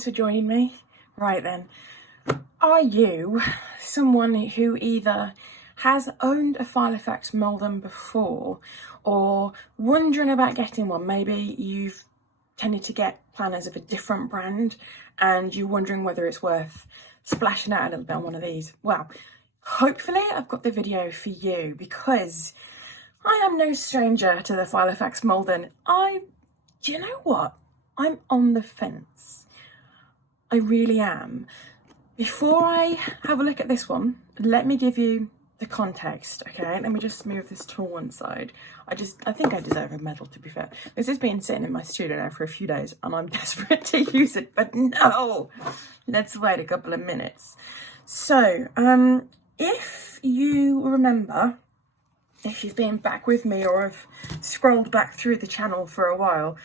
thanks for joining me. Right then, are you someone who either has owned a Filofax Malden before or wondering about getting one? Maybe you've tended to get planners of a different brand and you're wondering whether it's worth splashing out a little bit on one of these. Well, hopefully I've got the video for you, because I am no stranger to the Filofax Malden. Do you know what? I'm on the fence. I really am. Before I have a look at this one, let me give you the context, okay? Let me just move this to one side. I think I deserve a medal, to be fair. This has been sitting in my studio now for a few days and I'm desperate to use it, but no! Let's wait a couple of minutes. So, if you remember, if you've been back with me or have scrolled back through the channel for a while,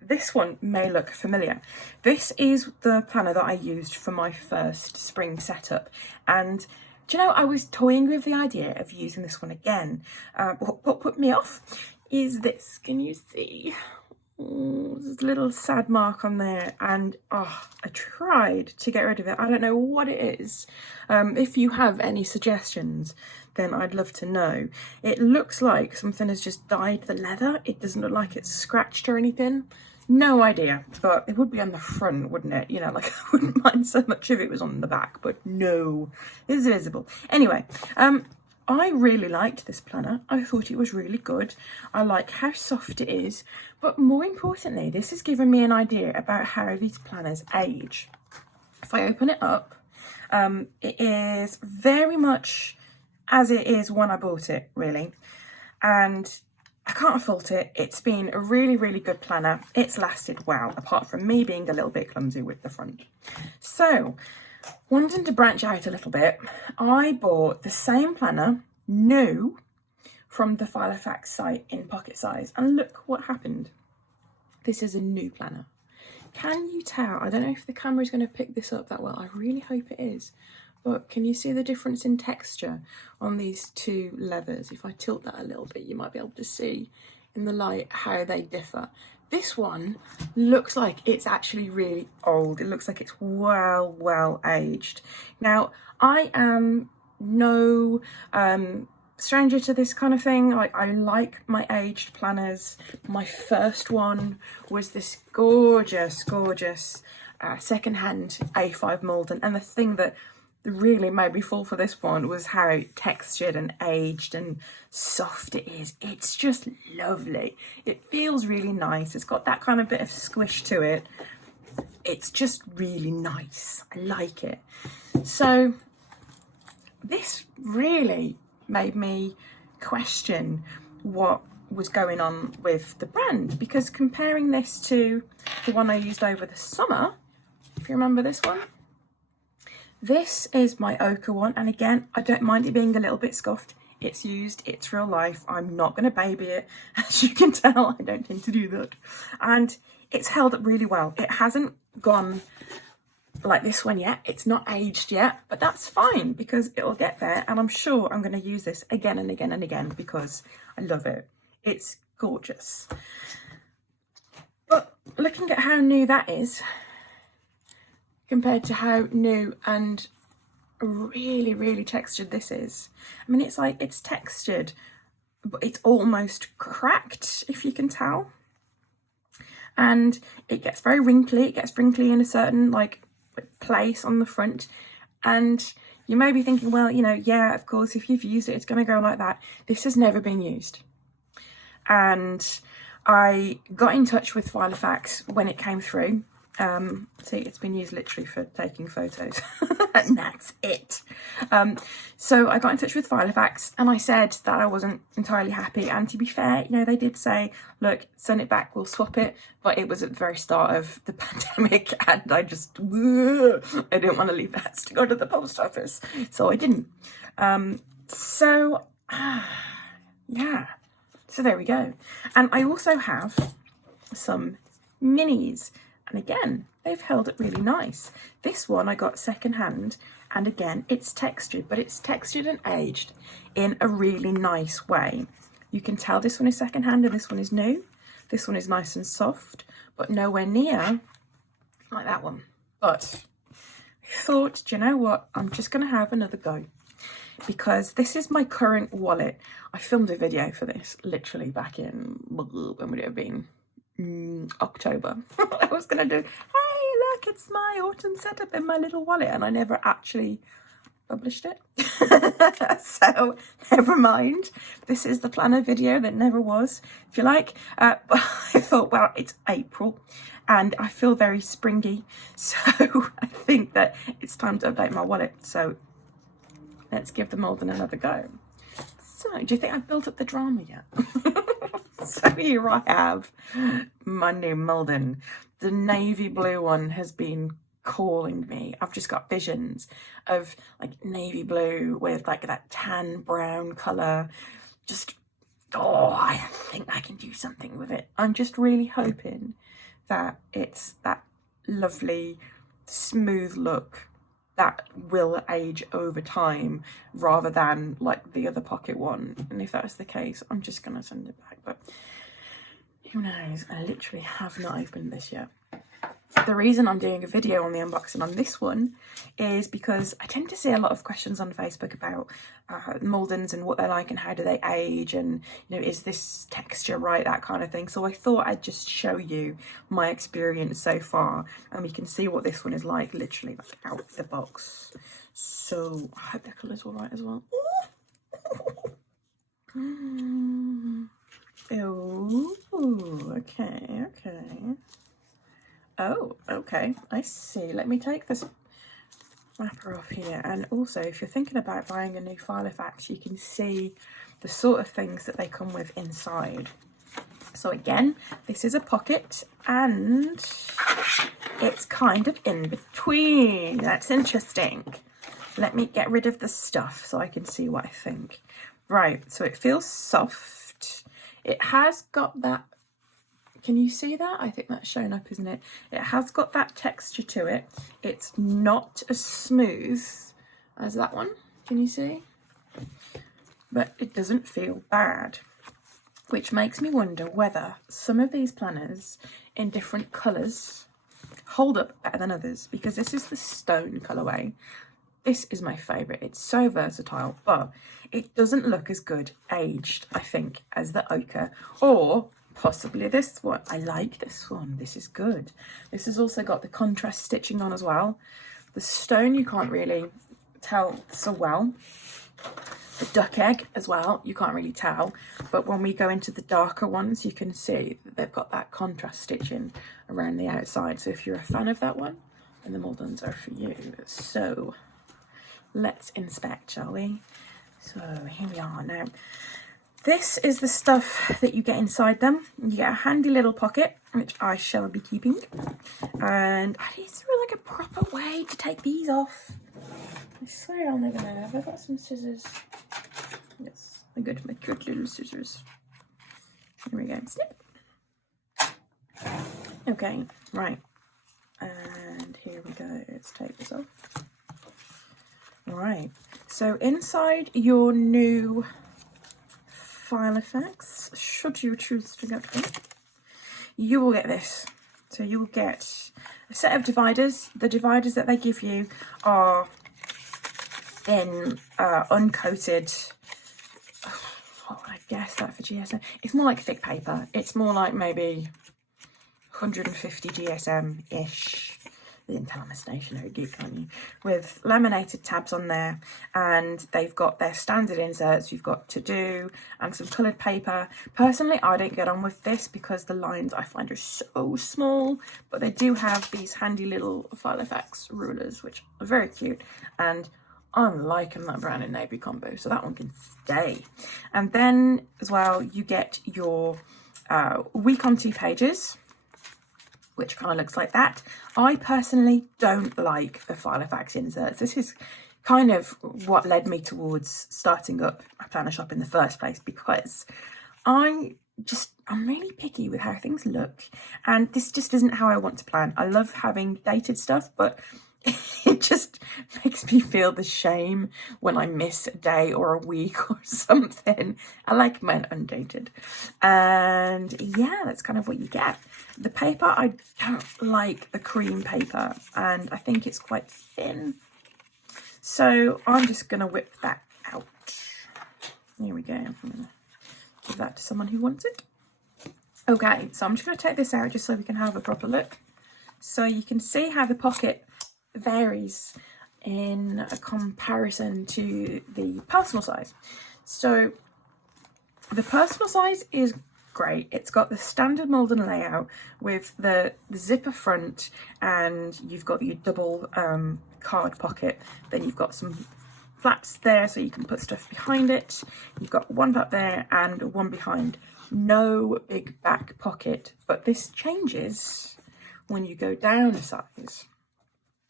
this one may look familiar. This is the planner that I used for my first spring setup, and do you know, I was toying with the idea of using this one again. What put me off is this. Can you see? Oh, there's a little sad mark on there, and I tried to get rid of it. I don't know what it is. If you have any suggestions, then I'd love to know. It looks like something has just dyed the leather. It doesn't look like it's scratched or anything. No idea, but it would be on the front, wouldn't it? You know, like, I wouldn't mind so much if it was on the back, but no, it's visible. Anyway, I really liked this planner. I thought it was really good. I like how soft it is, but more importantly, this has given me an idea about how these planners age. If I open it up, it is very much as it is when I bought it, really. And I can't fault it. It's been a really, really good planner. It's lasted well, apart from me being a little bit clumsy with the front. So, wanting to branch out a little bit, I bought the same planner, new, from the Filofax site in pocket size. And look what happened. This is a new planner. Can you tell? I don't know if the camera is going to pick this up that well. I really hope it is. But can you see the difference in texture on these two leathers? If I tilt that a little bit, you might be able to see in the light how they differ. This one looks like it's actually really old. It looks like it's well aged. Now, I am no stranger to this kind of thing. Like, I like my aged planners. My first one was this gorgeous secondhand A5 Malden, and the thing that really made me fall for this one was how textured and aged and soft it is. It's just lovely. It feels really nice. It's got that kind of bit of squish to it. It's just really nice. I like it. So this really made me question what was going on with the brand, because comparing this to the one I used over the summer, if you remember this one, this is my ochre one, and again, I don't mind it being a little bit scuffed. It's used, it's real life. I'm not going to baby it. As you can tell, I don't tend to do that. And it's held up really well. It hasn't gone like this one yet. It's not aged yet, but that's fine because it'll get there. And I'm sure I'm going to use this again and again and again because I love it. It's gorgeous. But looking at how new that is, compared to how new and really textured this is. I mean, it's like, it's textured, but it's almost cracked, if you can tell. And it gets very wrinkly. It gets wrinkly in a certain, like, place on the front. And you may be thinking, well, you know, yeah, of course, if you've used it, it's going to go like that. This has never been used. And I got in touch with Filofax when it came through. See, it's been used literally for taking photos and that's it. So I got in touch with Filofax and I said that I wasn't entirely happy, and to be fair, you know, they did say, look, send it back, we'll swap it, but it was at the very start of the pandemic and I didn't want to leave the house to go to the post office, so I didn't. Yeah, so there we go. And I also have some minis. And again, they've held it really nice. This one I got second hand, and again, it's textured, but it's textured and aged in a really nice way. You can tell this one is second hand and this one is new. This one is nice and soft, but nowhere near like that one. But I thought, do you know what? I'm just going to have another go, because this is my current wallet. I filmed a video for this literally back in, when would it have been? October. I was going to do, hey, look, it's my autumn setup in my little wallet, and I never actually published it. So never mind. This is the planner video that never was, if you like. I thought, well, it's April and I feel very springy, so I think that it's time to update my wallet. So let's give the Malden another go. So do you think I've built up the drama yet? So here I have my new Malden. The navy blue one has been calling me. I've just got visions of like navy blue with like that tan brown colour. Just, oh, I think I can do something with it. I'm just really hoping that it's that lovely smooth look that will age over time rather than like the other pocket one. And if that's the case, I'm just gonna send it back, but who knows? I literally have not opened this yet. The reason I'm doing a video on the unboxing on this one is because I tend to see a lot of questions on Facebook about Maldens and what they're like and how do they age, and you know, is this texture right, that kind of thing. So I thought I'd just show you my experience so far, and we can see what this one is like literally like out the box. So I hope the colour's all right as well. Oh, okay. Oh, okay, I see. Let me take this wrapper off here. And also, if you're thinking about buying a new Filofax, you can see the sort of things that they come with inside. So again, this is a pocket and it's kind of in between. That's interesting. Let me get rid of the stuff so I can see what I think. Right, so it feels soft. It has got that, can you see that? I think that's showing up, isn't it? It has got that texture to it. It's not as smooth as that one. Can you see? But it doesn't feel bad, which makes me wonder whether some of these planners in different colours hold up better than others, because this is the stone colourway. This is my favourite. It's so versatile, but it doesn't look as good aged, I think, as the ochre or possibly this one. I like this one. This is good. This has also got the contrast stitching on as well. The stone you can't really tell so well. The duck egg as well, you can't really tell. But when we go into the darker ones, you can see that they've got that contrast stitching around the outside. So if you're a fan of that one, then the Maldens are for you. So let's inspect, shall we? So here we are now. This is the stuff that you get inside them. You get a handy little pocket, which I shall be keeping. And is there like a proper way to take these off? I swear I'll never know. Have I got some scissors? Yes, my good little scissors. Here we go. Snip. Okay, right. And here we go. Let's take this off. All right. So inside your new Filofax, should you choose to get one, you will get this. So you will get a set of dividers. The dividers that they give you are thin, uncoated. What would I guess that for GSM? It's more like thick paper. It's more like maybe 150 GSM-ish. You can tell I'm a stationery geek, can't you? With laminated tabs on there, and they've got their standard inserts. You've got to do and some coloured paper. Personally, I don't get on with this because the lines I find are so small, but they do have these handy little Filofax rulers, which are very cute, and I'm liking that brown and navy combo, so that one can stay. And then as well, you get your week on 2 pages, which kind of looks like that. I personally don't like the Filofax inserts. This is kind of what led me towards starting up a planner shop in the first place, because I'm really picky with how things look, and this just isn't how I want to plan. I love having dated stuff, but it just makes me feel the shame when I miss a day or a week or something. I like mine undated. And yeah, that's kind of what you get. The paper, I don't like the cream paper, and I think it's quite thin. So I'm just going to whip that out. Here we go. I'm going to give that to someone who wants it. Okay, so I'm just going to take this out just so we can have a proper look. So you can see how the pocket varies in a comparison to the personal size. So the personal size is great. It's got the standard Malden layout with the zipper front, and you've got your double card pocket. Then you've got some flaps there so you can put stuff behind it. You've got one up there and one behind. No big back pocket, but this changes when you go down a size.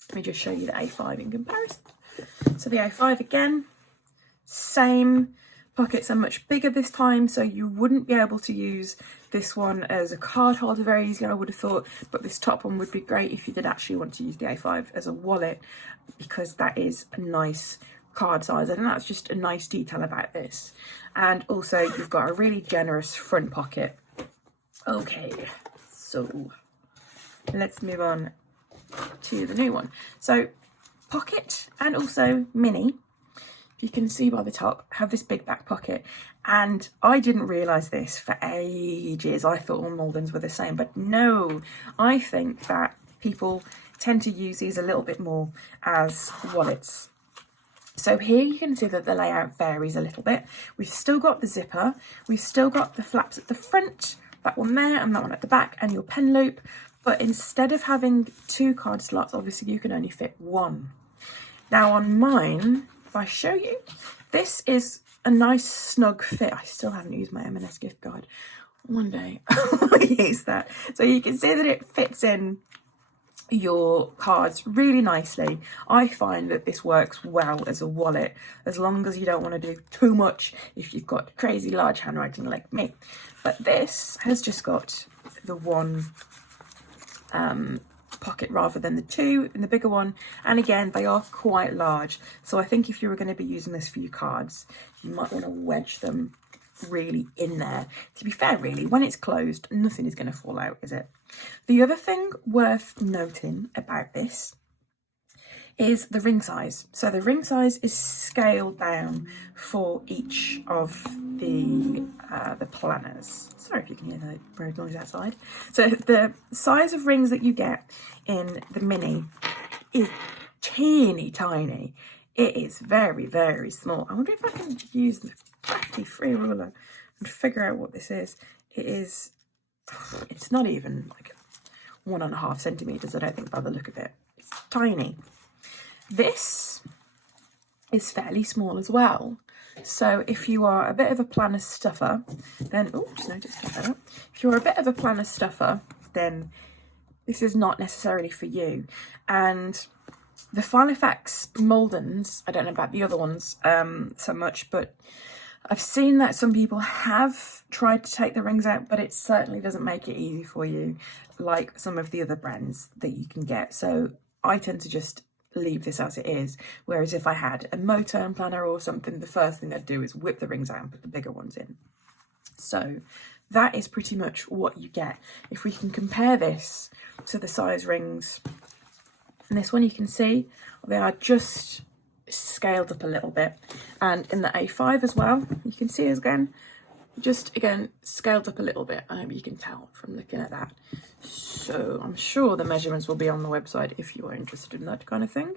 Let me just show you the A5 in comparison. So the A5 again, same. Pockets are much bigger this time, so you wouldn't be able to use this one as a card holder very easily, I would have thought, but this top one would be great if you did actually want to use the A5 as a wallet, because that is a nice card size, and that's just a nice detail about this. And also you've got a really generous front pocket. Okay, so let's move on to the new one. So pocket and also mini, you can see by the top, have this big back pocket. And I didn't realise this for ages. I thought all Maldens were the same, but no, I think that people tend to use these a little bit more as wallets. So here you can see that the layout varies a little bit. We've still got the zipper, we've still got the flaps at the front, that one there and that one at the back, and your pen loop. But instead of having 2 card slots, obviously you can only fit 1. Now on mine, if I show you, this is a Nice Snug Fit. I still haven't used my M&S gift card. One day I'll use that. So you can see that it fits in your cards really nicely. I find that this works well as a wallet, as long as you don't want to do too much if you've got crazy large handwriting like me. But this has just got the one pocket rather than the 2 in the bigger one, and again they are quite large, so I think if you were going to be using this for your cards, you might want to wedge them really in there. To be fair, really, when it's closed, nothing is going to fall out, is it? The other thing worth noting about this is the ring size. So the ring size is scaled down for each of the planners. Sorry if you can hear the bird noise outside. So the size of rings that you get in the mini is teeny tiny. It is very, very small. I wonder if I can use the crafty free ruler and figure out what this is. It's not even like 1.5 centimeters, I don't think, by the look of it. It's tiny. This is fairly small as well. So if you are a bit of a planner stuffer, then, oh, just noticed that. If you're a bit of a planner stuffer, then this is not necessarily for you. And the Filofax Maldens, I don't know about the other ones so much, but I've seen that some people have tried to take the rings out, but it certainly doesn't make it easy for you like some of the other brands that you can get. So I tend to just leave this as it is, whereas if I had a Moturn planner or something, the first thing I'd do is whip the rings out and put the bigger ones in. So that is pretty much what you get. If we can compare this to the size rings, and this one, you can see they are just scaled up a little bit, and in the A5 as well, you can see again, just again scaled up a little bit. I hope you can tell from looking at that. So I'm sure the measurements will be on the website if you are interested in that kind of thing,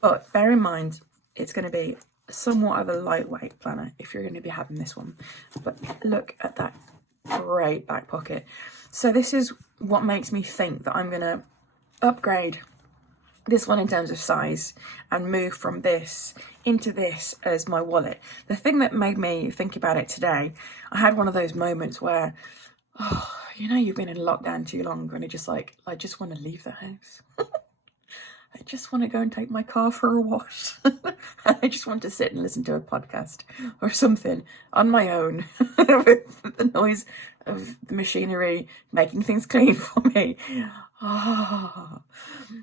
but bear in mind it's going to be somewhat of a lightweight planner if you're going to be having this one. But look at that great back pocket. So this is what makes me think that I'm going to upgrade this one in terms of size and move from this into this as my wallet. The thing that made me think about it today, I had one of those moments where, oh, you know, you've been in lockdown too long and you're just like, I just want to leave the house. I just want to go and take my car for a wash. I just want to sit and listen to a podcast or something on my own with the noise of the machinery making things clean for me.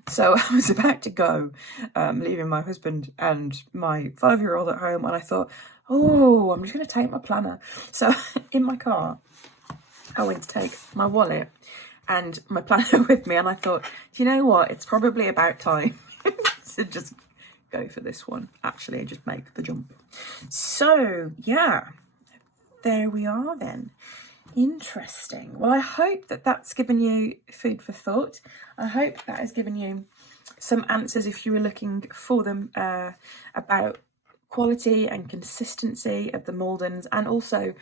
So I was about to go, leaving my husband and my 5-year-old at home, and I thought, oh, I'm just going to take my planner. So in my car, I went to take my wallet and my planner with me, and I thought, do you know what? It's probably about time to just go for this one, actually, just make the jump. So yeah, there we are then. Interesting. Well, I hope that that's given you food for thought. I hope that has given you some answers if you were looking for them, about quality and consistency of the Maldens, and also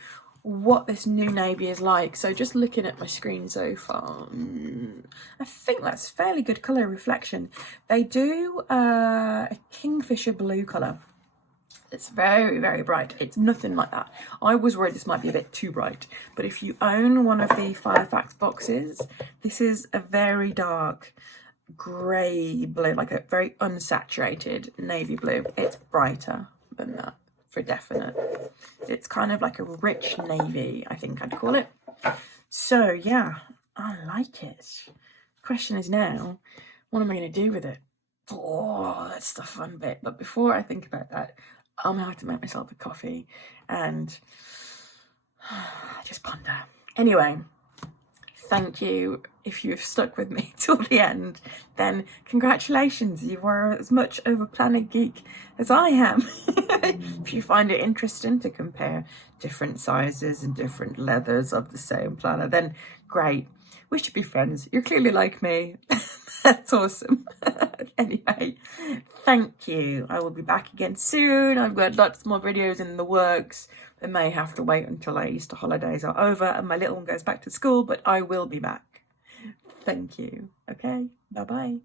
what this new navy is like. So just looking at my screen so far, I think that's fairly good colour reflection. They do a kingfisher blue colour. It's very, very bright. It's nothing like that. I was worried this might be a bit too bright, but if you own one of the Filofax boxes, this is a very dark grey blue, like a very unsaturated navy blue. It's brighter than that, for definite. It's kind of like a rich navy, I think I'd call it. So yeah, I like it. Question is now, what am I going to do with it? Oh, that's the fun bit. But before I think about that, I'm going to have to make myself a coffee and just ponder. Anyway, thank you. If you've stuck with me till the end, then congratulations. You were as much of a planner geek as I am. If you find it interesting to compare different sizes and different leathers of the same planner, then great. We should be friends. You're clearly like me. That's awesome. Anyway, thank you. I will be back again soon. I've got lots more videos in the works. I may have to wait until our Easter holidays are over and my little one goes back to school, but I will be back. Thank you. Okay, bye-bye.